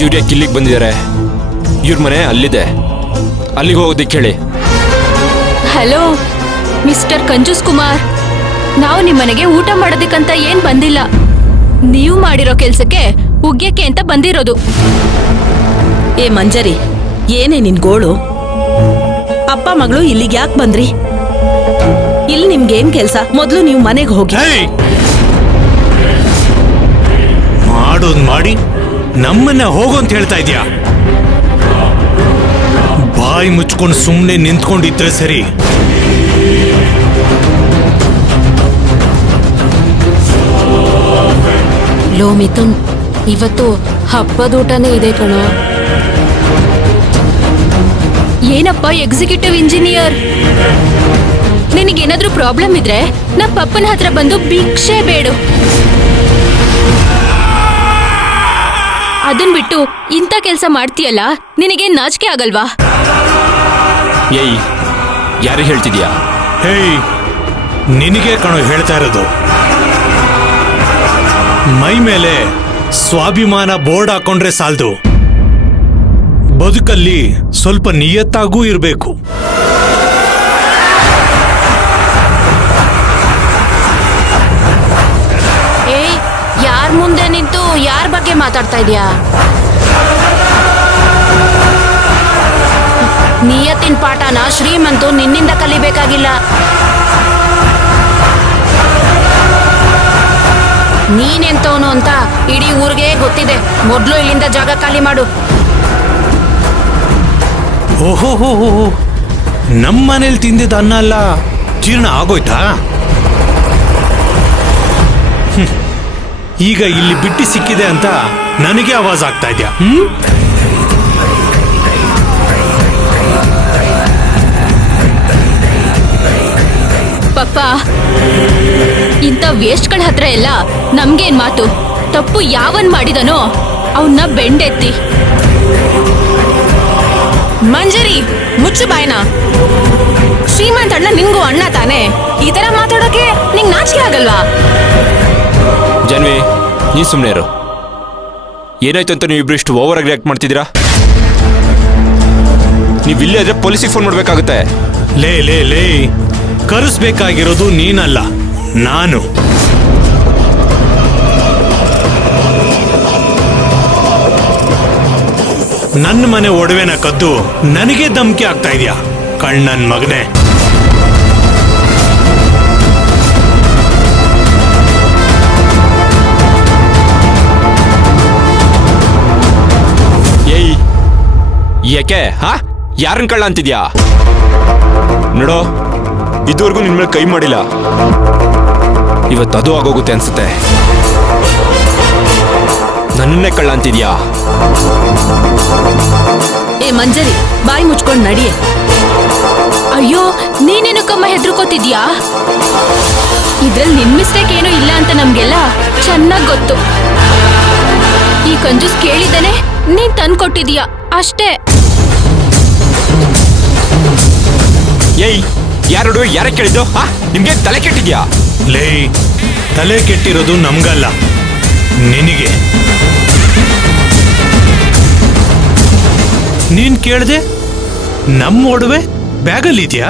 ಇವ್ರು ಯಾಕೆ ಇಲ್ಲಿಗೆ ಬಂದಿದ್ದಾರೆ? ಇವ್ರ ಮನೆ ಅಲ್ಲಿದೆ, ಅಲ್ಲಿಗೆ ಹೋಗೋದಕ್ಕೆ ಹೇಳಿ. ಹಲೋ ಮಿಸ್ಟರ್ ಕಂಜೂಸ್ ಕುಮಾರ್, ನಾವು ನಿಮ್ಮನೆಗೆ ಊಟ ಮಾಡೋದಕ್ಕಂತ ಏನ್ ಬಂದಿಲ್ಲ. ನೀವು ಮಾಡಿರೋ ಕೆಲ್ಸಕ್ಕೆ ಉಗ್ಯಕ್ಕೆ ಅಂತ ಬಂದಿರೋದು. ಏ ಮಂಜರಿ, ಏನೇ ನಿನ್ ಗೋಳು? ಅಪ್ಪ ಮಗಳು ಇಲ್ಲಿಗೆ ಯಾಕೆ ಬಂದ್ರಿ? ಇಲ್ಲಿ ನಿಮ್ಗೇನ್ ಕೆಲ್ಸ? ಮೊದ್ಲು ನೀವು ಮನೆಗೆ ಹೋಗಿ. ಮಾಡೋದ್ ಮಾಡಿ ನಮ್ಮನ್ನ ಹೋಗು ಅಂತ ಹೇಳ್ತಾ ಇದ್ಯಾ? ಬಾಯಿ ಮುಚ್ಕೊಂಡು ಸುಮ್ಮನೆ ನಿಂತ್ಕೊಂಡಿದ್ರೆ ಸರಿ. ಲೋ ಮಿಥುನ್, ಇವತ್ತು ಹಬ್ಬದೂಟನೇ ಇದೆ ಕಣೋ. ಏನಪ್ಪ ಎಕ್ಸಿಕ್ಯೂಟಿವ್ ಇಂಜಿನಿಯರ್, ನಿನಗೇನಾದ್ರೂ ಪ್ರಾಬ್ಲಮ್ ಇದ್ರೆ ನಮ್ಮ ಪಪ್ಪನ ಹತ್ರ ಬಂದು ಭಿಕ್ಷೆ ಬೇಡು. ಅದನ್ ಬಿಟ್ಟು ಇಂಥ ಕೆಲಸ ಮಾಡ್ತೀಯಲ್ಲ, ನಿನಗೆ ನಾಚಿಕೆ ಆಗಲ್ವಾ? ಏಯ್, ಯಾರಿಗೆ ಹೇಳ್ತಿದ್ಯಾ? ಹೇಯ್, ನಿನಗೆ ಕಣೋ ಹೇಳ್ತಾ ಇರೋದು. ಮೈ ಮೇಲೆ ಸ್ವಾಭಿಮಾನ ಬೋರ್ಡ್ ಹಾಕೊಂಡ್ರೆ ಸಾಲದು, ಬದುಕಲ್ಲಿ ಸ್ವಲ್ಪ ನಿಯತ್ತಾಗೂ ಇರಬೇಕು. ಏಯ್, ಯಾರ ಮುಂದೆ ನಿಂತು ಯಾರ ಬಗ್ಗೆ ಮಾತಾಡ್ತಾ ಇದೀಯಾ? ನಿಯತ್ತಿನ ಪಾಠನ ಶ್ರೀಮಂತು ನಿನ್ನಿಂದ ಕಲಿಬೇಕಾಗಿಲ್ಲ. ನೀನೆಂತವನು ಅಂತ ಇಡೀ ಊರಿಗೆ ಗೊತ್ತಿದೆ. ಮೊದ್ಲು ಇಲ್ಲಿಂದ ಜಾಗ ಖಾಲಿ ಮಾಡು. ಓಹೋ, ನಮ್ಮ ಮನೇಲಿ ತಿಂದಿದ್ದ ಅನ್ನ ಅಲ್ಲ, ಜೀರ್ಣ ಆಗೋಯ್ತಾ? ಈಗ ಇಲ್ಲಿ ಬಿಟ್ಟು ಸಿಕ್ಕಿದೆ ಅಂತ ನನಗೆ ಆವಾಜ್ ಆಗ್ತಾ ಇದ್ಯಾ? ಪಪ್ಪ, ಇಂಥ ವೇಸ್ಟ್ಗಳ ಹತ್ರ ಎಲ್ಲ ನಮ್ಗೇನ್ ಮಾತು? ತಪ್ಪು ಯಾವನ್ ಮಾಡಿದನೋ ಅವನ್ನ ಬೆಂಡೆತ್ತಿ. ಮಂಜರಿ, ಮುಚ್ಚು ಬಾಯ್ನ. ಶ್ರೀಮಂತ ಅಣ್ಣ ನಿನ್ಗೂ ಅಣ್ಣ ತಾನೆ, ಈ ತರ ಮಾತಾಡೋಕೆ ನಿಂಗ್ ನಾಚಿಕೆ ಆಗಲ್ವಾ? ಜಾನ್ವಿ, ನೀ ಸುಮ್ಮನೆ ಇರು. ಏನಾಯ್ತು ಅಂತ ನೀವು ಇಬ್ರು ಇಷ್ಟು ಓವರ್ ಆಗಿ ರಿಯಾಕ್ಟ್ ಮಾಡ್ತಿದ್ದೀರಾ? ನೀವು ಇಲ್ಲೇ ಆದ್ರೆ ಪೊಲೀಸಿಗೆ ಫೋನ್ ಮಾಡ್ಬೇಕಾಗುತ್ತೆ. ಲೇ ಲೇ ಲೇ, ಕರೆಸ್ಬೇಕಾಗಿರೋದು ನೀನಲ್ಲ, ನಾನು. ನನ್ನ ಮನೆ ಒಡವೆನ ಕದ್ದು ನನಗೆ ಧಮಕಿ ಆಗ್ತಾ ಇದೆಯಾ ಕಣ್ಣನ್ ಮಗನೇ? ಏಯ್, ಯಾಕೆ ಯಾರನ್ನ ಕಳ್ಳ ಅಂತಿದ್ಯಾ? ನೋಡೋ, ಇದುವರೆಗೂ ನಿನ್ ಮೇಲೆ ಕೈ ಮಾಡಿಲ್ಲ, ಇವತ್ತು ಅದು ಆಗೋಗುತ್ತೆ ಅನ್ಸುತ್ತೆ. ನನ್ನನ್ನೇ ಕಳ್ಳ ಅಂತಿದ್ಯಾ? ಏ ಮಂಜರಿ, ಬಾಯಿ ಮುಚ್ಕೊಂಡು ನಡಿಯೇ. ಅಯ್ಯೋ, ನೀನೇನಕ್ಕಮ್ಮ ಹೆದರ್ಕೋತಿದ್ಯಾ? ಇದ್ರಲ್ಲಿ ನಿನ್ ಮಿಸ್ಟೇಕ್ ಏನೂ ಇಲ್ಲ ಅಂತ ನಮ್ಗೆಲ್ಲ ಚೆನ್ನಾಗ್ ಗೊತ್ತು. ಈ ಕಂಜೂಸ್ ಕೇಳಿದ್ದಾನೆ, ನೀನ್ ತಂದ್ಕೊಟ್ಟಿದ್ಯಾ ಅಷ್ಟೇ. ಏಯ್, ಯಾರು ಯಾರ ಕೇಳಿದ್ದು? ನಿಮ್ಗೆ ತಲೆ ಕೆಟ್ಟಿದ್ಯಾ? ಲೇ, ತಲೆ ಕೆಟ್ಟಿರೋದು ನಮ್ಗಲ್ಲ, ನಿನಗೆ. ನೀನ್ ಕೇಳ್ದೆ ನಮ್ಮ ಒಡವೆ ಬ್ಯಾಗಲ್ಲಿದ್ಯಾ?